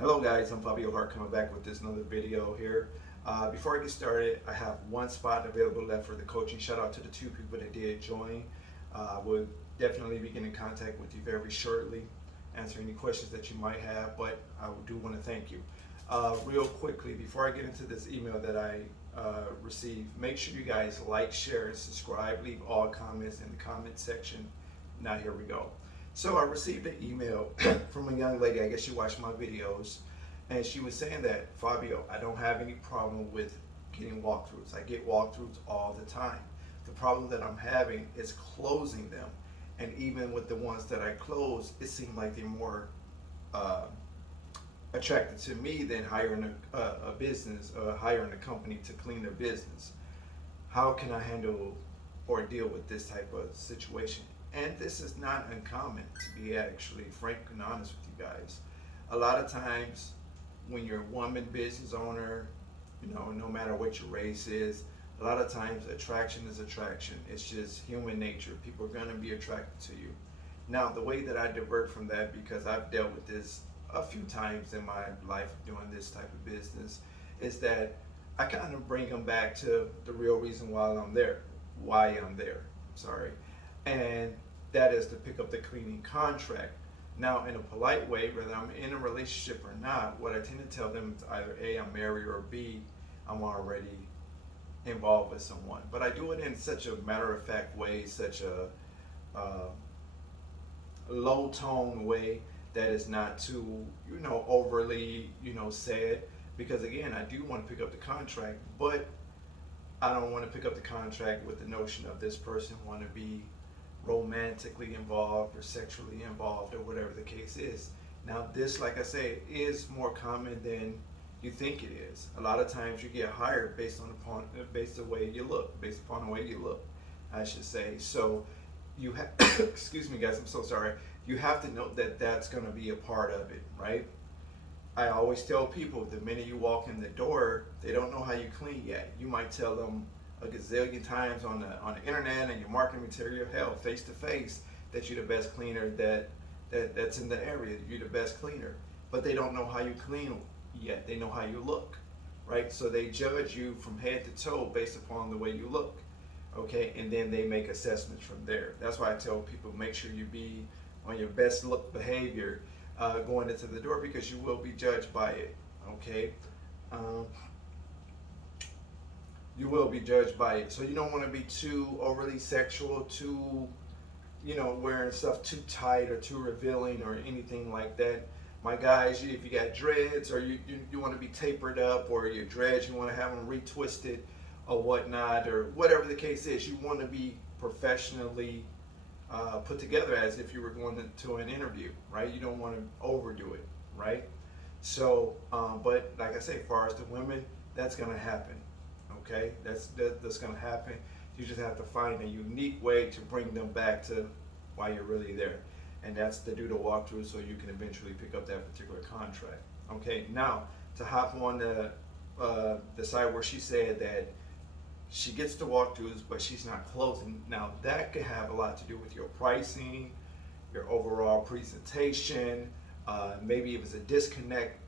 Hello guys, I'm Fabio Hart coming back with this another video here. Before I get started, I have one spot available left for the coaching. Shout out to the two people that did join. We'll definitely be getting in contact with you very shortly, answer any questions that you might have, but I do want to thank you. Real quickly, before I get into this email that I received, make sure you guys like, share, and subscribe. Leave all comments in the comment section. Now here we go. So I received an email from a young lady, I guess she watched my videos, and she was saying that, Fabio, I don't have any problem with getting walkthroughs. I get walkthroughs all the time. The problem that I'm having is closing them. And even with the ones that I close, it seemed like they're more uh, attracted to me than hiring a business, hiring a company to clean their business. How can I handle or deal with this type of situation? And this is not uncommon, to be actually frank and honest with you guys. A lot of times when you're a woman business owner, no matter what your race is, a lot of times attraction is attraction. It's just human nature. People are going to be attracted to you. Now, the way that I divert from that, because I've dealt with this a few times in my life doing this type of business, is that I kind of bring them back to the real reason why I'm there. Sorry. And that is to pick up the cleaning contract. Now, in a polite way, whether I'm in a relationship or not, what I tend to tell them is either A, I'm married, or B, I'm already involved with someone. But I do it in such a matter-of-fact way, such a low-tone way that is not too, overly, said. Because again, I do want to pick up the contract, but I don't want to pick up the contract with the notion of this person want to be romantically involved or sexually involved or whatever the case is. Now this, like I say, is more common than you think it is. A lot of times you get hired based upon the way you look, based upon the way you look, I should say. So you have, excuse me guys, I'm so sorry. You have to know that that's going to be a part of it, right? I always tell people the minute you walk in the door, they don't know how you clean yet. You might tell them a gazillion times on the internet and your marketing material, hell, face to face, that you're the best cleaner that's in the area. You're the best cleaner, but they don't know how you clean yet. They know how you look, right? So they judge you from head to toe based upon the way you look, okay? And then they make assessments from there. That's why I tell people, make sure you be on your best look behavior going into the door, because you will be judged by it, okay? You will be judged by it. So you don't want to be too overly sexual, too, wearing stuff too tight or too revealing or anything like that. My guys, if you got dreads or you want to be tapered up, or your dreads, you want to have them retwisted or whatnot, or whatever the case is, you want to be professionally put together as if you were going to an interview, right? You don't want to overdo it, right? So, but like I say, as far as the women, that's going to happen, okay? That's going to happen. You just have to find a unique way to bring them back to why you're really there. And that's to do the walkthrough so you can eventually pick up that particular contract. Okay, now to hop on the side where she said that she gets the walkthroughs, but she's not closing. Now that could have a lot to do with your pricing, your overall presentation. Maybe it was a disconnect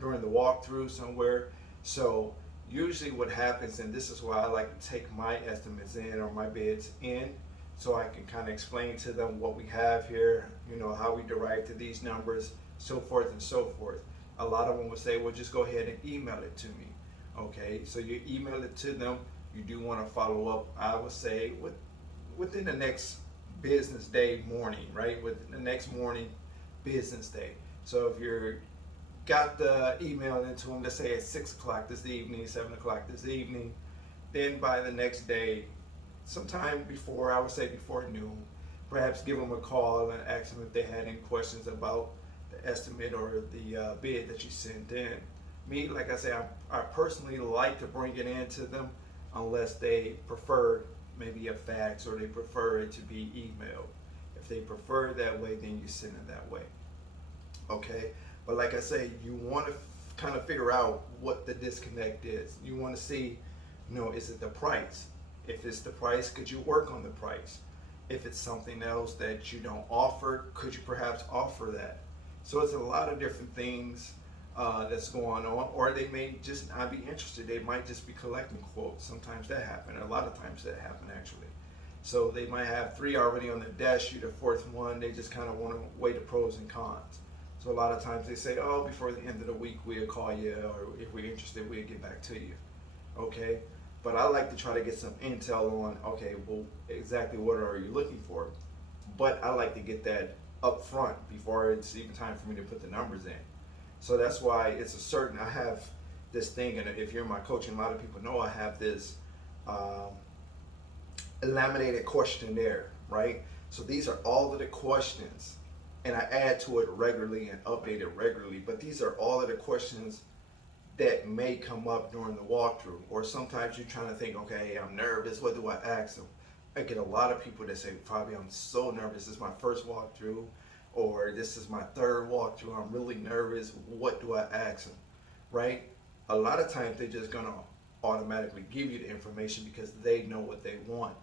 during the walkthrough somewhere. So usually what happens, and this is why I like to take my estimates in, or my bids in, so I can kind of explain to them what we have here, how we derive to these numbers, so forth and so forth. A lot of them will say, well, just go ahead and email it to me. Okay, so you email it to them. You do want to follow up, I would say, within the next business day morning, right? Within the next morning business day. So if you're got the email into them, let's say at 6 o'clock this evening, 7 o'clock this evening, then by the next day, sometime before, I would say before noon, perhaps give them a call and ask them if they had any questions about the estimate or the bid that you sent in. Me, like I say, I personally like to bring it in to them unless they prefer maybe a fax or they prefer it to be emailed. If they prefer it that way, then you send it that way. Okay? But like I say, you want to kind of figure out what the disconnect is. You want to see, is it the price? If it's the price, could you work on the price? If it's something else that you don't offer, could you perhaps offer that? So it's a lot of different things that's going on, or they may just not be interested. They might just be collecting quotes. Sometimes that happens. A lot of times that happens actually. So they might have 3 already on their dash sheet, a 4th one. They just kind of want to weigh the pros and cons. So a lot of times they say, oh, before the end of the week we'll call you, or if we're interested we'll get back to you. Okay, but I like to try to get some intel on, okay, well, exactly what are you looking for? But I like to get that up front before it's even time for me to put the numbers in. So that's why it's a certain, I have this thing, and if you're in my coaching, a lot of people know I have this laminated questionnaire, right? So these are all of the questions, and I add to it regularly and update it regularly, but these are all of the questions that may come up during the walkthrough. Or sometimes you're trying to think, okay, I'm nervous, what do I ask them? I get a lot of people that say, Fabi, I'm so nervous, this is my first walkthrough, or this is my 3rd walkthrough, I'm really nervous, what do I ask them, right? A lot of times they're just gonna automatically give you the information because they know what they want.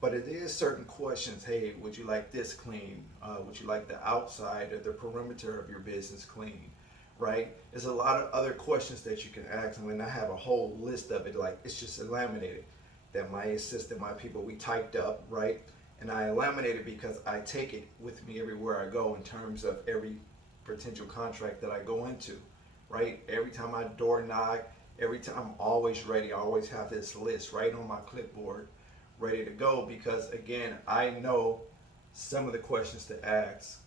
But it is certain questions, hey, would you like this clean? Would you like the outside or the perimeter of your business clean? Right? There's a lot of other questions that you can ask them, and I have a whole list of it, like it's just laminated that my assistant, my people, we typed up, right? And I laminate it because I take it with me everywhere I go in terms of every potential contract that I go into, right? Every time I door knock, every time, I'm always ready. I always have this list right on my clipboard, ready to go, because again, I know some of the questions to ask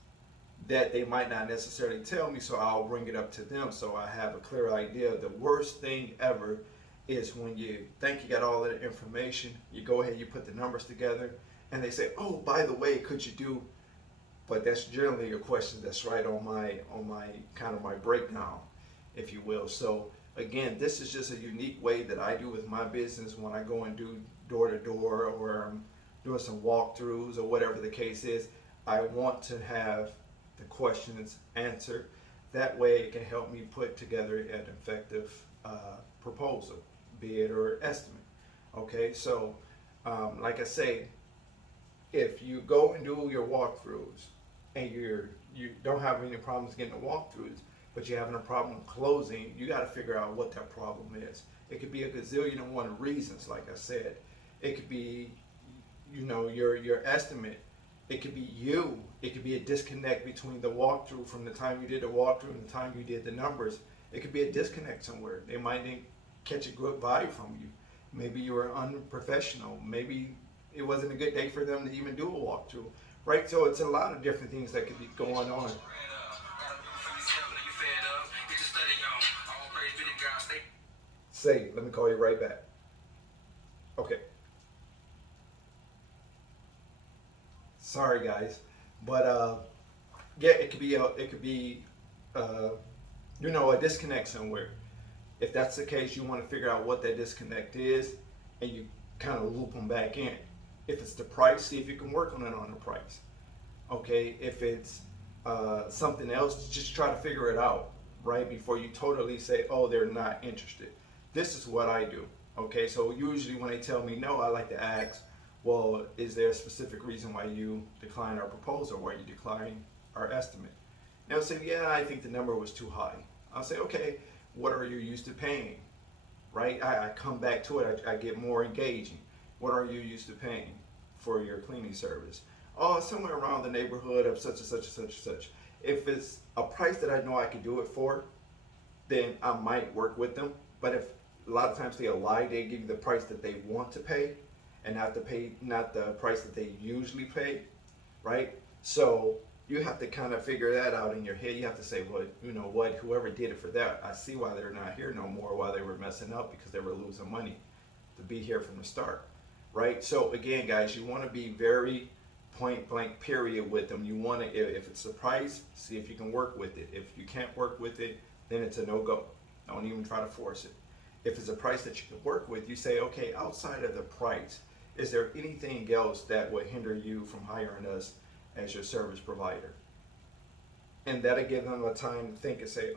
that they might not necessarily tell me, so I'll bring it up to them so I have a clear idea. The worst thing ever is when you think you got all of the information, you go ahead, you put the numbers together, and they say, oh, by the way, could you do, but that's generally a question that's right on my kind of my breakdown, if you will. So again, this is just a unique way that I do with my business when I go and do door to door, or I'm doing some walkthroughs or whatever the case is. I want to have the questions answered. That way it can help me put together an effective proposal, bid or estimate. Okay, so like I say, if you go and do your walkthroughs and you don't have any problems getting the walkthroughs, but you're having a problem closing, you got to figure out what that problem is. It could be a gazillion and one reasons, like I said. It could be, you know, your estimate. It could be you. It could be a disconnect between the walkthrough from the time you did the walkthrough and the time you did the numbers. It could be a disconnect somewhere. They might didn't catch a good vibe from you. Maybe you were unprofessional. Maybe it wasn't a good day for them to even do a walkthrough, right? So it's a lot of different things that could be going on. Say, let me call you right back. Okay. Sorry guys, but yeah, it could be you know, a disconnect somewhere. If that's the case, you want to figure out what that disconnect is, and you kind of loop them back in. If it's the price, see if you can work on it on the price. Okay, if it's something else, just try to figure it out right before you totally say, oh, they're not interested. This is what I do. Okay, so usually when they tell me no, I like to ask, well, is there a specific reason why you decline our proposal, why you decline our estimate? They'll say, yeah, I think the number was too high. I'll say, okay, what are you used to paying? Right? I come back to it, I get more engaging. What are you used to paying for your cleaning service? Oh, somewhere around the neighborhood of such and such and such and such. If it's a price that I know I can do it for, then I might work with them. But if a lot of times they'll lie, they give you the price that they want to pay and not the price that they usually pay, right? So you have to kind of figure that out in your head. You have to say, well, you know what, whoever did it for that, I see why they're not here no more, why they were messing up, because they were losing money to be here from the start, right? So again, guys, you want to be very point blank period with them. You want to, if it's a price, see if you can work with it. If you can't work with it, then it's a no-go. Don't even try to force it. If it's a price that you can work with, you say, okay, outside of the price, is there anything else that would hinder you from hiring us as your service provider? And that'll give them a time to think and say,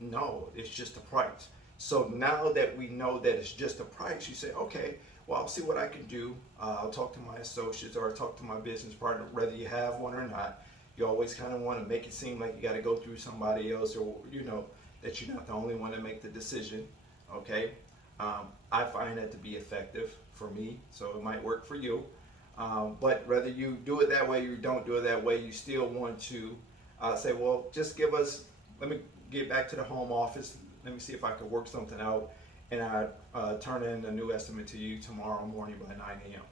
no, it's just a price. So now that we know that it's just a price, you say, okay, well, I'll see what I can do. I'll talk to my associates or I'll talk to my business partner, whether you have one or not. You always kind of want to make it seem like you got to go through somebody else, or, you know, that you're not the only one to make the decision. Okay, I find that to be effective for me, so it might work for you. But whether you do it that way or you don't do it that way, you still want to say, well, just give us, let me get back to the home office. Let me see if I can work something out, and I turn in a new estimate to you tomorrow morning by 9 a.m.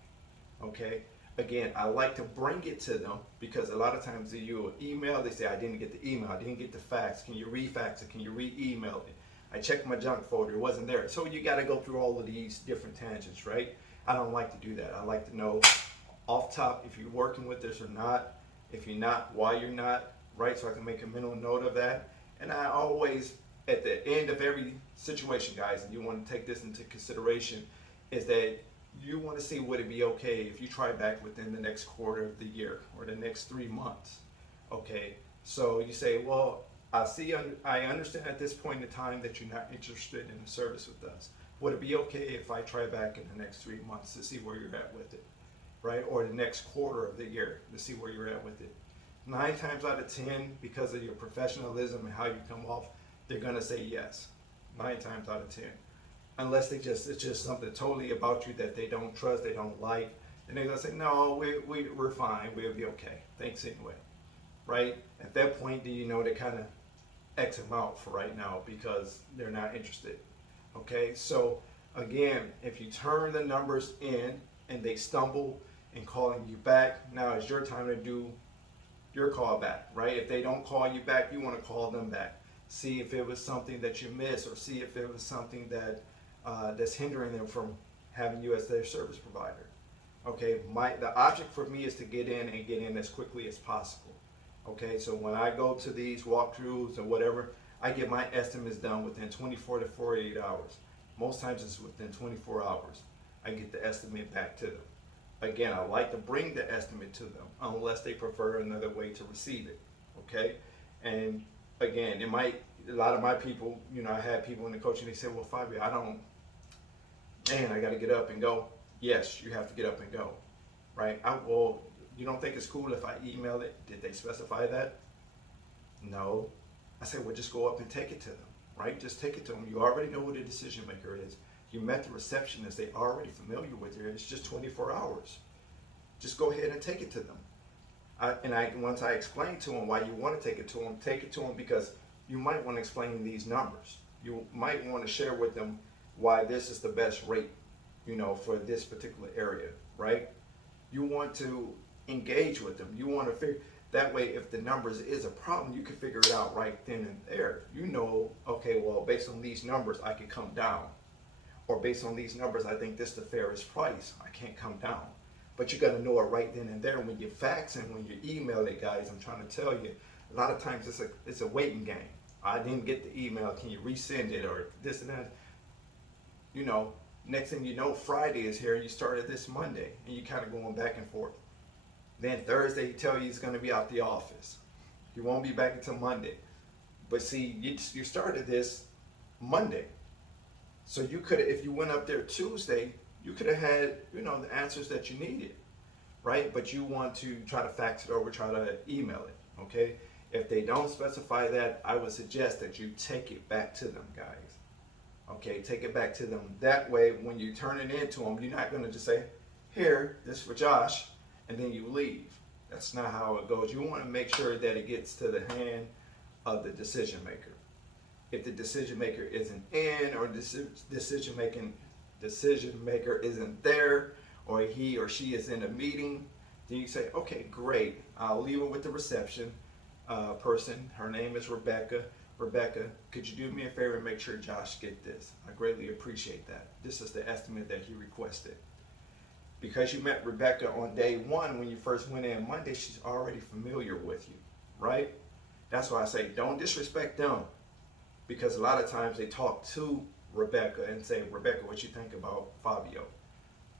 Okay? Again, I like to bring it to them because a lot of times you email, they say, I didn't get the email, I didn't get the fax. Can you re-fax it? Can you re-email it? I checked my junk folder, it wasn't there. So you got to go through all of these different tangents, right? I don't like to do that. I like to know off top if you're working with this or not. If you're not, why you're not, right? So I can make a mental note of that. And I always, at the end of every situation, guys, and you want to take this into consideration, is that you want to see would it be okay if you try back within the next quarter of the year or the next 3 months. Okay, so you say, well, I understand at this point in time that you're not interested in the service with us. Would it be okay if I try back in the next 3 months to see where you're at with it, right? Or the next quarter of the year to see where you're at with it. 9 times out of 10, because of your professionalism and how you come off, they're gonna say yes. 9 times out of 10. Unless it's just something totally about you that they don't trust, they don't like, and they're gonna say, no, we're fine, we'll be okay. Thanks anyway, right? At that point, do you know to kind of X them out for right now because they're not interested? Okay, so again, if you turn the numbers in and they stumble in calling you back, now is your time to do your call back, right? If they don't call you back, you want to call them back. See if it was something that you missed, or see if it was something that that's hindering them from having you as their service provider. Okay, the object for me is to get in as quickly as possible. Okay, so when I go to these walkthroughs or whatever, I get my estimates done within 24 to 48 hours. Most times it's within 24 hours. I get the estimate back to them. Again, I like to bring the estimate to them unless they prefer another way to receive it. Okay, and again, a lot of my people, I had people in the coaching, they said, well, Fabio, I got to get up and go. Yes, you have to get up and go, right? Well, you don't think it's cool if I email it? Did they specify that? No. I said, well, just go up and take it to them, right? Just take it to them. You already know who the decision maker is. You met the receptionist. They're already familiar with you. It's just 24 hours. Just go ahead and take it to them. Once I explain to them why you want to take it to them because you might want to explain these numbers. You might want to share with them why this is the best rate, for this particular area, right? You want to engage with them. You want to figure, that way if the numbers is a problem, you can figure it out right then and there. Okay, well, based on these numbers, I can come down. Or based on these numbers, I think this is the fairest price. I can't come down. But you got to know it right then and there. When you fax and when you email it, guys, I'm trying to tell you, a lot of times it's a waiting game. I didn't get the email. Can you resend it or this and that? Next thing you know, Friday is here and you started this Monday and you kind of going back and forth. Then Thursday, he tell you he's going to be out the office. You won't be back until Monday. But see, you started this Monday. So you could, if you went up there Tuesday, you could have had, the answers that you needed, right? But you want to try to fax it over, try to email it, okay? If they don't specify that, I would suggest that you take it back to them, guys. Okay, take it back to them. That way, when you turn it into them, you're not going to just say, here, this is for Josh, and then you leave. That's not how it goes. You want to make sure that it gets to the hand of the decision maker. If the decision maker isn't in, or decision maker isn't there, or he or she is in a meeting, then you say, okay, great. I'll leave it with the reception person. Her name is Rebecca. Rebecca, could you do me a favor and make sure Josh get this? I greatly appreciate that. This is the estimate that he requested. Because you met Rebecca on day one when you first went in Monday, she's already familiar with you, right? That's why I say don't disrespect them, because a lot of times they talk to Rebecca and say, Rebecca, what you think about Fabio?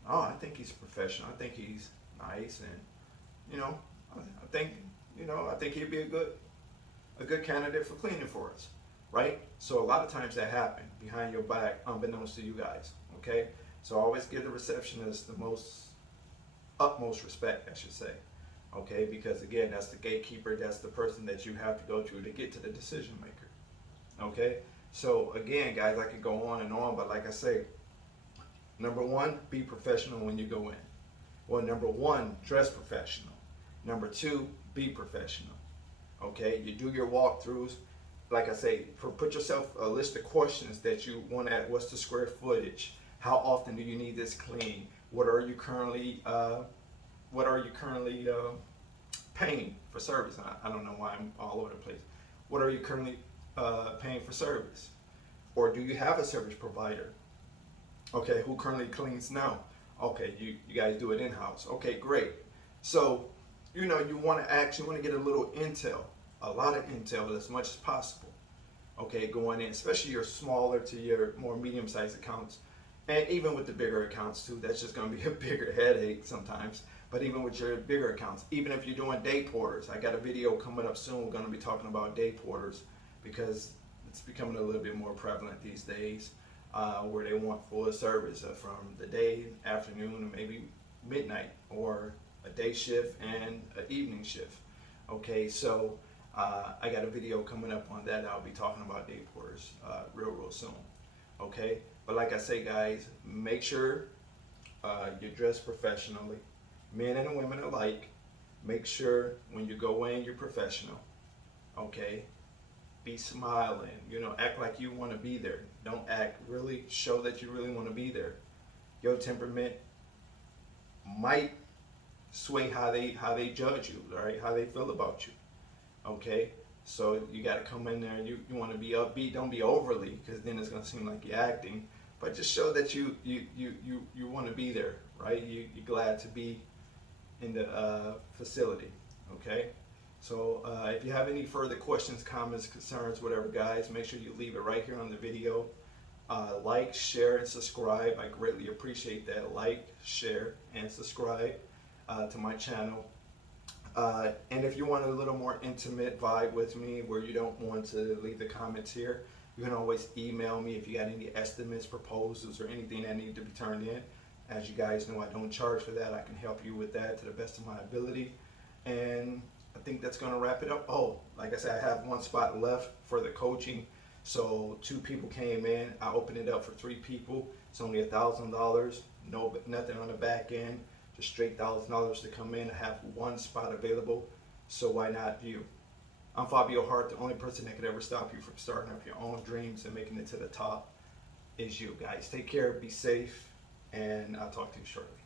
Oh, I think he's professional. I think he's nice, and I think he'd be a good candidate for cleaning for us, right? So a lot of times that happens behind your back, unbeknownst to you guys, okay? So always give the receptionist the utmost respect, I should say, okay? Because again, that's the gatekeeper, that's the person that you have to go to get to the decision maker, Okay, so again, guys, I could go on and on, but like I say, number one, be professional when you go in. Well, number one, dress professional. Number two, be professional. Okay, you do your walkthroughs. Like I say, put yourself a list of questions that you want to add. What's the square footage? How often do you need this clean? What are you currently paying for service? I don't know why I'm all over the place. What are you currently paying for service? Or do you have a service provider? Okay, who currently cleans now? Okay, you guys do it in-house. Okay, great. So, you know, you want to get a little intel, a lot of intel as much as possible. Okay, going in, especially your smaller to your more medium-sized accounts, and even with the bigger accounts too. That's just going to be a bigger headache sometimes. But even with your bigger accounts, even if you're doing day porters, I got a video coming up soon. We're going to be talking about day porters because it's becoming a little bit more prevalent these days, where they want full service from the day, afternoon, and maybe midnight, or a day shift and an evening shift. Okay, so I got a video coming up on that. I'll be talking about day porters real soon. Okay, but like I say, guys, make sure you dress professionally, men and women alike. Make sure when you go in, you're professional. Okay, be smiling. You know, act like you want to be there. Don't act, really show that you really want to be there. Your temperament might sway how they judge you, right? How they feel about you. Okay, so you got to come in there. You want to be upbeat. Don't be overly, because then it's gonna seem like you're acting. But just show that you want to be there, right? You're glad to be in the facility. Okay. So if you have any further questions, comments, concerns, whatever, guys, make sure you leave it right here on the video. Like, share, and subscribe. I greatly appreciate that. Like, share, and subscribe to my channel. And if you want a little more intimate vibe with me, where you don't want to leave the comments here, you can always email me if you got any estimates, proposals, or anything that need to be turned in. As you guys know, I don't charge for that. I can help you with that to the best of my ability. And I think that's going to wrap it up. Oh, like I said, I have one spot left for the coaching. So 2 people came in. I opened it up for 3 people. It's only $1,000. No, nothing on the back end. Just straight $1,000 to come in. I have 1 spot available. So why not you? I'm Fabio Hart. The only person that could ever stop you from starting up your own dreams and making it to the top is you, guys. Take care. Be safe. And I'll talk to you shortly.